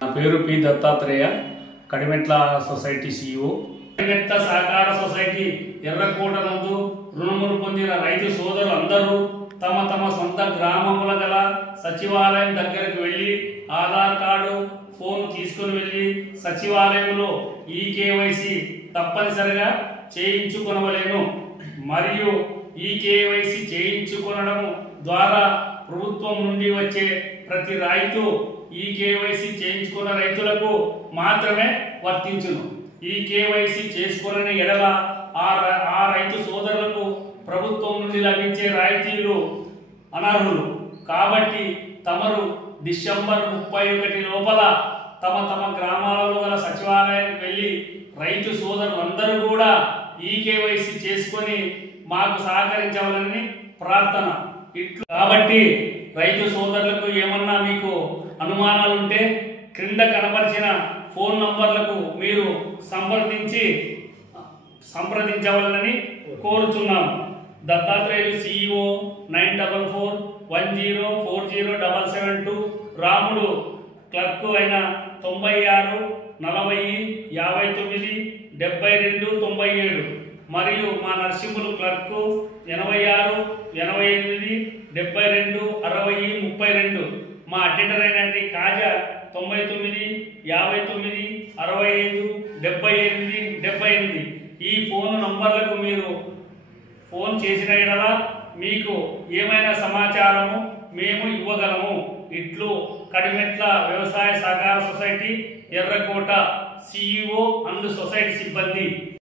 నా పేరు P Dattatreya, Kadimetla society CEO. Kadimetla సహకార సొసైటీ ఎర్రకోట నందు రుణములు పొందిన రైతు సోదరులు అందరూ తమ తమ సొంత గ్రామముల గల సచివాలయం దగ్గరకు వెళ్ళి ఆధార్ కార్డు, ఫోన్ తీసుకుని వెళ్ళి సచివాలయంలో ఈ KYC తప్పనిసరిగా చేయించుకొనవలెను. మరియు ఈ KYC చేయించుకొనడం ద్వారా ప్రభుత్వం నుండి వచ్చే ప్రతి రైతు ఈ KYC చేయించుకున్న రైతులకు మాత్రమే వర్తించును. ఈ KYC చేసుకున్న ఎడల ఆ రైతు సోదరులకు ప్రభుత్వం నుండి లభించే రాయితీలు అనర్హులు. కాబట్టి తమరు డిసెంబర్ 31 లోపల తమ తమ గ్రామాలలో గల సచివాలయానికి వెళ్ళి రైతు సోదరులందరూ కూడా ఈ KYC చేసుకొని మాకు సహకరించవాలని ప్రార్థన. కాబట్టి రైతు సోదరులకు ఏమన్నా మీకు అనుమానాలు ఉంటే క్రింద కనపరిచిన ఫోన్ నంబర్లకు మీరు సంప్రదించవాలని కోరుచున్నాము. దత్తాత్రేయులు CEO 9441040772, రాముడు క్లర్క్ అయిన 96 40 59 72 97, మరియు మా నరసింహులు క్లర్క్ 86 88 72 60 32, మా అటెండర్ అయినటువంటి కాజా 99 59 65 78 78. ఈ ఫోన్ నంబర్లకు మీరు ఫోన్ చేసిన ఎడల మీకు ఏమైనా సమాచారము మేము ఇవ్వగలము. ఇట్లు కడిమెట్ల వ్యవసాయ సహకార సొసైటీ ఎర్రకోట CEO అండ్ సొసైటీ సిబ్బంది.